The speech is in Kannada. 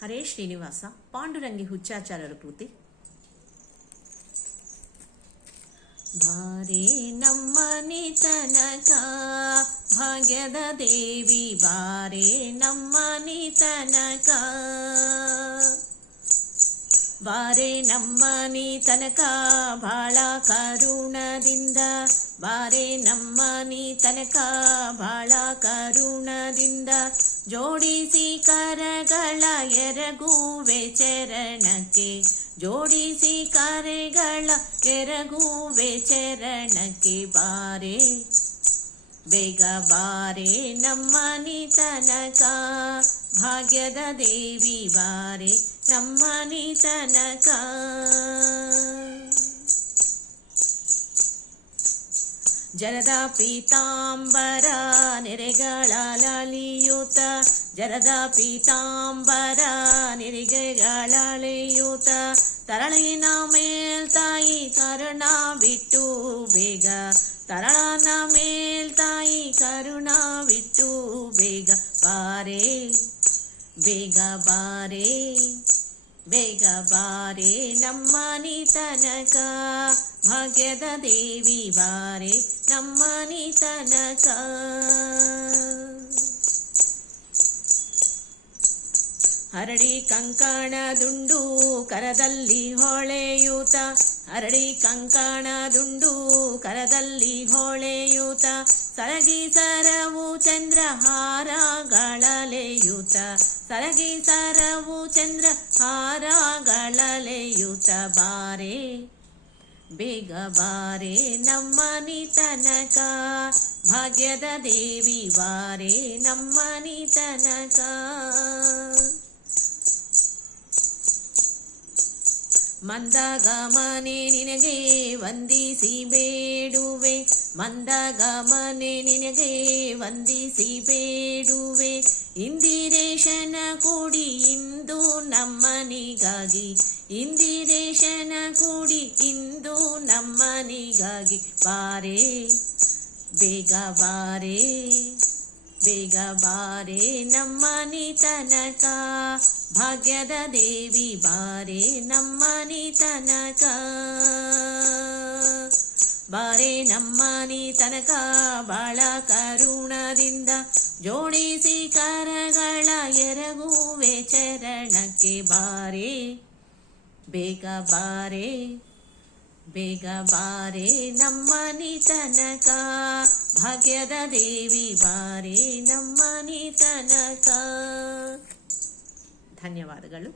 ಹರೇ ಶ್ರೀನಿವಾಸ ಪಾಂಡುರಂಗಿ ಹುಚ್ಚಾಚಾರ್ಯರ ಕೃತಿ. ಬಾರೆ ನಮ್ಮನೆ ತನಕ ಭಾಗ್ಯದ ದೇವಿ, ಬಾರೆ ನಮ್ಮನೆ ತನಕ, ಬಾರೆ ನಮ್ಮನೆ ತನಕ ಬಾಳ ಕರುಣದಿಂದ, ಬಾರೆ ನಮ್ಮನೆ ತನಕ ಬಾಳ ಕರುಣದಿಂದ, ಜೋಡಿಸಿ ಕರಗಳ ಎರಗುವೆ ಚರಣಕ್ಕೆ, ಜೋಡಿಸಿ ಕರೆಗಳ ಎರಗುವೆ ಚರಣಕ್ಕೆ, ಬಾರೆ ಬೇಗ ಬಾರೆ ನಮ್ಮನೆ ತನಕ ಭಾಗ್ಯದ ದೇವಿ, ಬಾರೆ ನಮ್ಮನೆ ತನಕ. ಜರದ ಪೀತಾಂಬರ ನೆರೆಗಳಲಿಯೂತ, ಜರದ ಪೀತಾಂಬರ ನೆರೆಗಳಲಿಯೂತ, ತರಳಿನ ಮೇಲ್ತಾಯಿ ಕರುಣ ಬಿಟ್ಟು ಬೇಗ, ತರಳನ ಮೇಲ್ತಾಯಿ ಕರುಣ ಬಿಟ್ಟು ಬೇಗ, ಬಾರೆ ಬೇಗ ಬಾರೆ ಬೇಗ ಬಾರೆ ನಮ್ಮನೆ ತನಕ ಭಾಗ್ಯದ ದೇವಿ, ಬಾರೆ ನಮ್ಮನೆ ತನಕ. ಹರಡಿ ಕಂಕಣ ದುಂಡು ಕರದಲ್ಲಿ ಹೊಳೆಯೂತ, ಹರಡಿ ಕಂಕಣ ದುಂಡು ಕರದಲ್ಲಿ ಹೊಳೆಯೂತ, ಸರಗಿ ಸರವು ಚಂದ್ರಹಾರಗಳಲೆಯೂತ, ಸರಗಿ ಸರವು ಚಂದ್ರಹಾರಗಳಲೆಯೂತ, ಬಾರೆ ಬೇಗ ಬಾರೆ ನಮ್ಮನೆ ತನಕ ಭಾಗ್ಯದ ದೇವಿ, ಬಾರೆ ನಮ್ಮನೆ ತನಕ. ಮಂದಗಮನೆ ನಿನಗೆ ವಂದಿಸಿ ಬೇಡುವೆ, ಮಂದಗಮನೆ ನಿನಗೆ ವಂದಿಸಿ ಬೇಡುವೆ, ಇಂದಿರೇಶನ ಕೂಡಿ ಇಂದು ನಮ್ಮನಿಗಾಗಿ, ಇಂದಿರೇಶನ ಕೂಡಿ ಇಂದು ನಮ್ಮನಿಗಾಗಿ, ಬಾರೆ ಬೇಗ ಬಾರೆ ಬೇಗ ಬಾರೆ ನಮ್ಮನೆ ತನಕ ಭಾಗ್ಯದ ದೇವಿ, ಬಾರೆ ನಮ್ಮನೆ ತನಕ, ಬಾರೆ ನಮ್ಮನೆ ತನಕ ಬಾಳ ಕರುಣದಿಂದ, ಜೋಡಿಸಿ ಕರಗಳ ಎರಗುವೆ ಚರಣಕ್ಕೆ, ಬಾರೆ ಬೇಗ ಬಾರೆ ಬೇಗ ಬಾರೆ ನಮ್ಮನೆ ತನಕ ಭಾಗ್ಯದ ದೇವಿ, ಬಾರೆ ನಮ್ಮನೆ ತನಕ. ಧನ್ಯವಾದಗಳು.